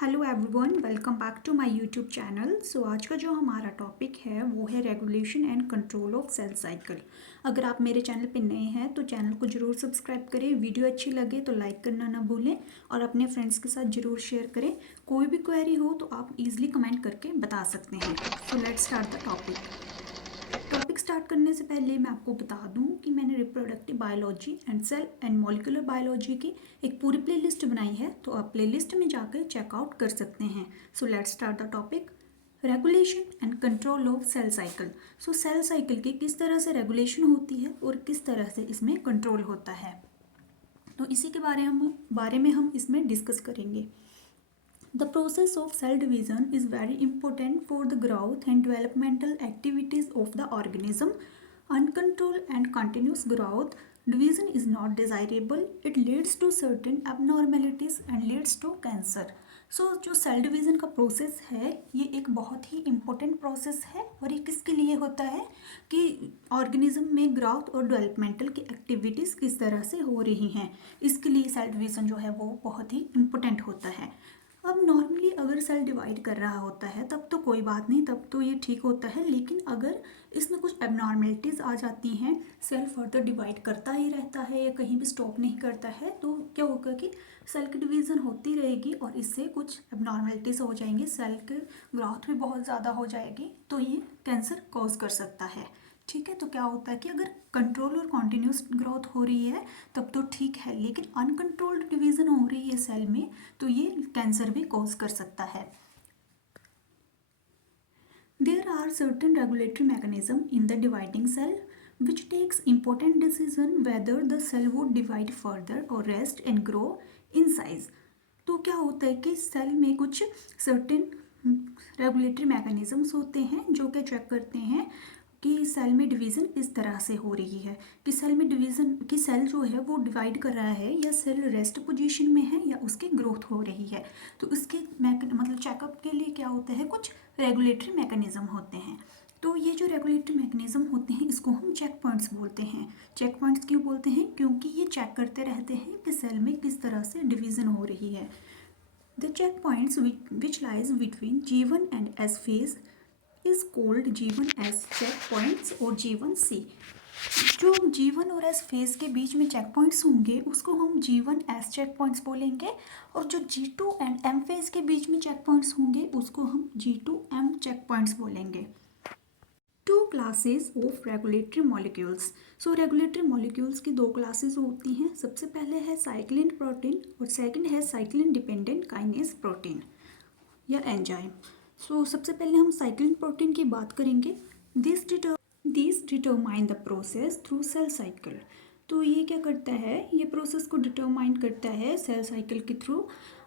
Hello everyone, welcome back to my YouTube channel. So आज का जो हमारा टॉपिक है वो है regulation and control of cell cycle. अगर आप मेरे चैनल पे नए हैं तो चैनल को ज़रूर सब्सक्राइब करें। वीडियो अच्छी लगे तो लाइक करना ना भूलें और अपने फ्रेंड्स के साथ ज़रूर शेयर करें। कोई भी क्वेरी हो तो आप इजीली कमेंट करके बता सकते हैं। So let's start the topic. Topic start करने से पहले मैं आपको बता दूं कि मैंने reproductive biology and cell and molecular biology की एक पूरी प्लेलिस्ट बनाई है, तो आप प्लेलिस्ट में जाकर चेकआउट कर सकते हैं। So let's start the topic. Regulation and control of cell cycle. So cell cycle की किस तरह से रेगुलेशन होती है और किस तरह से इसमें कंट्रोल होता है, तो इसी के बारे में हम इसमें डिस्कस करेंगे। The process of cell division is very important for the growth and developmental activities of the organism. Uncontrolled and continuous growth, division is not desirable. It leads to certain abnormalities and leads to cancer. जो cell division का process है ये एक बहुत ही important process है और ये किसके लिए होता है कि ऑर्गेनिज्म में ग्रोथ और डेवलपमेंटल की एक्टिविटीज़ किस तरह से हो रही हैं, इसके लिए सेल डिवीज़न जो है वो बहुत ही इम्पोर्टेंट होता है। अब नॉर्मली अगर सेल डिवाइड कर रहा होता है तब तो कोई बात नहीं, तब तो ये ठीक होता है, लेकिन अगर इसमें कुछ एबनॉर्मेलिटीज़ आ जाती हैं, सेल फर्दर डिवाइड करता ही रहता है या कहीं भी स्टॉप नहीं करता है, तो क्या होगा कि सेल की डिवीज़न होती रहेगी और इससे कुछ एबनॉर्मेलिटीज़ हो जाएंगी, सेल की ग्रोथ भी बहुत ज़्यादा हो जाएगी, तो ये कैंसर कॉज कर सकता है। ठीक है, तो क्या होता है कि अगर कंट्रोल और कॉन्टिन्यूस ग्रोथ हो रही है तब तो ठीक है, लेकिन अनकंट्रोल्ड डिवीज़न हो रही है सेल में तो ये कैंसर भी कॉज कर सकता है। There are certain regulatory mechanisms in the dividing cell which takes important decision whether the cell would divide further or rest and grow in size. तो क्या होता है कि सेल में कुछ सर्टेन रेगुलेटरी मैकेनिज्म्स होते हैं जो कि चेक करते हैं कि सेल में डिवीज़न किस तरह से हो रही है, कि सेल में डिवीज़न कि सेल जो है वो डिवाइड कर रहा है या सेल रेस्ट पोजीशन में है या उसकी ग्रोथ हो रही है। तो इसके मतलब चेकअप के लिए क्या होता है, कुछ रेगुलेटरी मैकेनिज्म होते हैं। तो ये जो रेगुलेटरी मैकेनिज्म होते हैं इसको हम चेक पॉइंट्स बोलते हैं। चेक पॉइंट्स क्यों बोलते हैं, क्योंकि ये चेक करते रहते हैं कि सेल में किस तरह से डिवीज़न हो रही है। The check points which lies between G1 and S phase is called G1S check points और G1C। जो G1 और S फेज के बीच में चेक पॉइंट्स होंगे उसको हम G1S चेक पॉइंट्स बोलेंगे, और जो G2 एंड M फेज के बीच में चेक पॉइंट्स होंगे उसको हम G2M चेक पॉइंट्स बोलेंगे। Two classes of regulatory molecules. So regulatory molecules की दो क्लासेस होती हैं। सबसे पहले है साइक्लिन प्रोटीन और सेकंड है साइक्लिन डिपेंडेंट काइनेज प्रोटीन या एंजाइम। सो सबसे पहले हम साइक्लिन प्रोटीन की बात करेंगे। This determine the process through cell cycle. तो ये क्या करता है, ये प्रोसेस को डिटरमाइन करता है सेल साइकिल के थ्रू।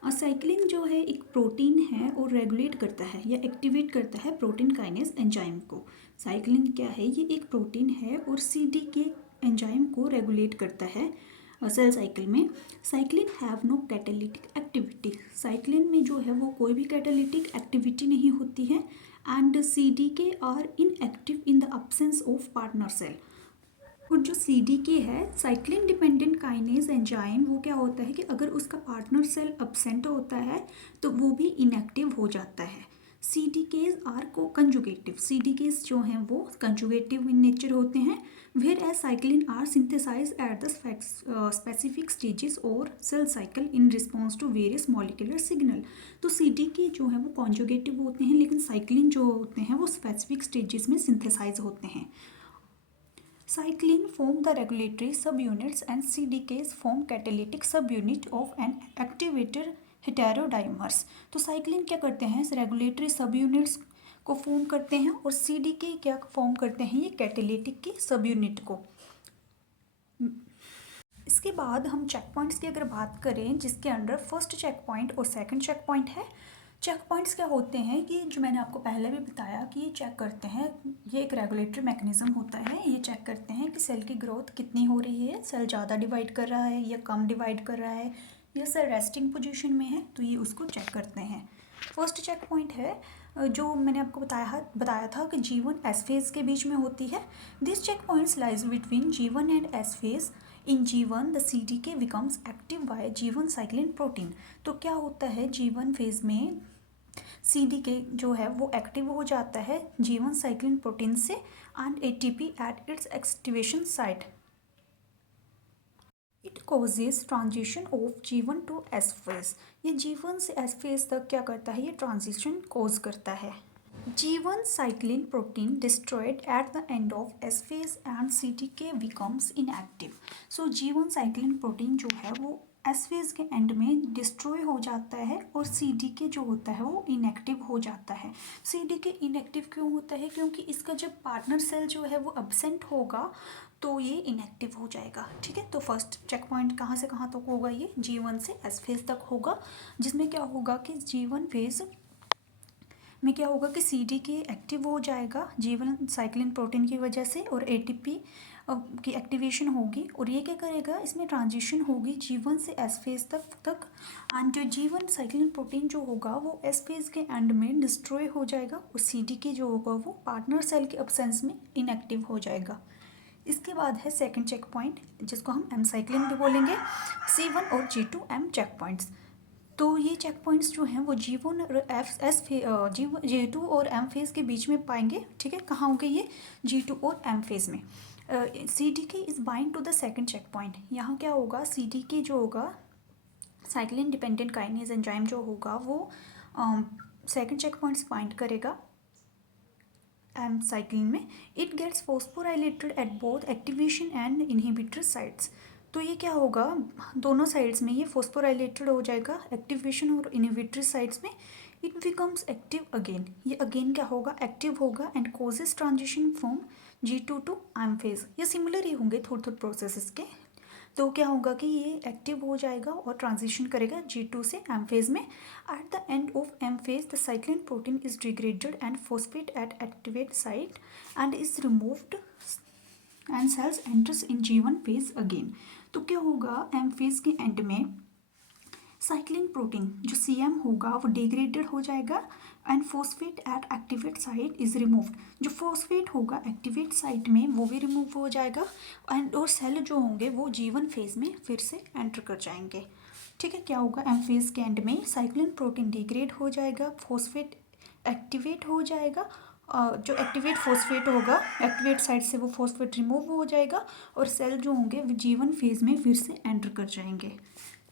साइक्लिन जो है एक प्रोटीन है और रेगुलेट करता है या एक्टिवेट करता है प्रोटीन काइनेज एंजाइम को। साइक्लिन क्या है, ये एक प्रोटीन है और CD के एंजाइम को रेगुलेट करता है सेल साइकिल में। Cyclin have no catalytic activity. Cyclin में जो है वो कोई भी कैटालिटिक एक्टिविटी नहीं होती है। And CDK are inactive in the absence of partner cell. और जो CDK है साइक्लिन डिपेंडेंट काइनेज एंजाइम, वो क्या होता है कि अगर उसका पार्टनर सेल अब्सेंट होता है तो वो भी इनएक्टिव हो जाता है। CDKs आर को कंजुगेटिव। CDKs जो हैं वो कंजुगेटिव इन नेचर होते हैं। Whereas cyclin are synthesize at the specific stages और cell cycle in response to various molecular signal. तो CDK जो है वो कॉन्जुगेटिव होते हैं, लेकिन साइक्लिन जो होते हैं वो स्पेसिफिक स्टेजेस में सिंथेसाइज होते हैं। Cyclin form the regulatory subunits and CDKs form catalytic subunit of an activator heterodimers। तो साइक्लिन क्या करते हैं, रेगुलेटरी सब यूनिट्स को फॉर्म करते हैं और CDK क्या फॉर्म करते हैं, ये कैटेलिटिक की सब यूनिट को। इसके बाद हम चेक पॉइंट्स की अगर बात करें जिसके अंडर फर्स्ट चेक पॉइंट और सेकंड चेक पॉइंट है। चेक पॉइंट्स क्या होते हैं कि जो मैंने आपको पहले भी बताया कि ये चेक करते हैं, ये एक रेगुलेटरी मैकेनिज्म होता है, ये चेक करते हैं कि सेल की ग्रोथ कितनी हो रही है, सेल ज़्यादा डिवाइड कर रहा है या कम डिवाइड कर रहा है या सेल रेस्टिंग पोजीशन में है, तो ये उसको चेक करते हैं। फर्स्ट चेक पॉइंट है जो मैंने आपको बताया था कि G1 S फेज के बीच में होती है। This check points lies between G1 and S phase in G1 the CDK becomes active by G1 cyclin protein। तो क्या होता है G1 फेज में CDK जो है वो एक्टिव हो जाता है G1 साइक्लिन प्रोटीन से and ATP at its activation site। It causes transition of G1 to S phase. ये G1 से S फेज तक क्या करता है, ये ट्रांजिशन कोज करता है। G1 cyclin protein destroyed at the end of S phase and CDK becomes inactive। So G1 cyclin protein जो है वो S phase के एंड में डिस्ट्रॉय हो जाता है और CDK जो होता है वो इनएक्टिव हो जाता है। CDK इनएक्टिव क्यों होता है, क्योंकि इसका जब पार्टनर सेल जो है वो एब्सेंट होगा तो ये इनएक्टिव हो जाएगा। ठीक है, तो फर्स्ट चेक पॉइंट कहाँ से कहाँ तक होगा, ये G1 से S फेज तक होगा, जिसमें क्या होगा कि G1 फेज में क्या होगा कि CDK एक्टिव हो जाएगा G1 साइक्लिन प्रोटीन की वजह से और ATP की एक्टिवेशन होगी और ये क्या करेगा, इसमें ट्रांजिशन होगी G1 से S फेज तक एंड जो G1 साइक्लिन प्रोटीन जो होगा वो S फेज के एंड में डिस्ट्रॉय हो जाएगा और CDK जो होगा वो पार्टनर सेल के एब्सेंस में इनएक्टिव हो जाएगा। इसके बाद है सेकंड चेक पॉइंट जिसको हम M साइक्लिन भी बोलेंगे, C1 और G2M चेक पॉइंट्स। तो ये चेक पॉइंट्स जो हैं वो G1 और G2 और M फेज के बीच में पाएंगे। ठीक है, कहाँ होंगे ये, G2 और M फेज में। CDK is bind to the second check point. यहाँ क्या होगा, CDK जो होगा साइक्लिन डिपेंडेंट काइनेज एंजाइम जो होगा वो सेकंड चेक पॉइंट्स बाइंड करेगा M साइक्लिन में। It gets phosphorylated at both activation and inhibitor sites. तो ये क्या होगा, दोनों साइड्स में ये फॉस्फोराइलेटेड हो जाएगा एक्टिवेशन और इनहिबिटर साइड्स में। इट बिकम्स एक्टिव अगेन, ये अगेन क्या होगा, एक्टिव होगा and causes transition from G2 to M phase. ये सिमिलर ही होंगे थोड़े थोड़े प्रोसेसेस के। तो क्या होगा कि ये एक्टिव हो जाएगा और ट्रांजिशन करेगा G2 से M फेज में। At the end of M phase the cyclin protein is degraded and phosphate at activate site and is removed and cells enters in G1 phase again. तो क्या होगा, M phase के end में cyclin protein जो CM होगा वो degraded हो जाएगा and phosphate at activate site is removed. जो फॉस्फेट होगा एक्टिवेट साइट में वो भी रिमूव हो जाएगा एंड और सेल जो होंगे वो G1 फेज में फिर से एंटर कर जाएंगे। ठीक है, क्या होगा, M फेज के एंड में साइक्लिन प्रोटीन डिग्रेड हो जाएगा, फॉस्फेट एक्टिवेट हो जाएगा, जो एक्टिवेट फॉस्फेट होगा एक्टिवेट साइट से वो फॉस्फेट रिमूव हो जाएगा और सेल जो होंगे वो G1 फेज में फिर से एंटर कर जाएंगे।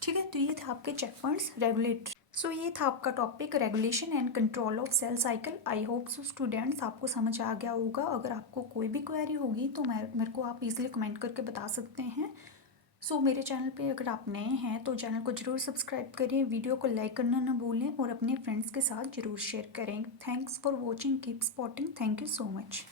ठीक है, तो ये था आपके चेक पॉइंट्स रेगुलेटरी। सो ये था आपका topic regulation and control of cell cycle. I hope so students आपको समझ आ गया होगा। अगर आपको कोई भी क्वेरी होगी तो मेरे को आप इजीली कमेंट करके बता सकते हैं। सो मेरे चैनल पे अगर आप नए हैं तो चैनल को ज़रूर सब्सक्राइब करें, वीडियो को लाइक करना ना भूलें और अपने फ्रेंड्स के साथ ज़रूर शेयर करें। Thanks for watching, keep spotting, thank you so much.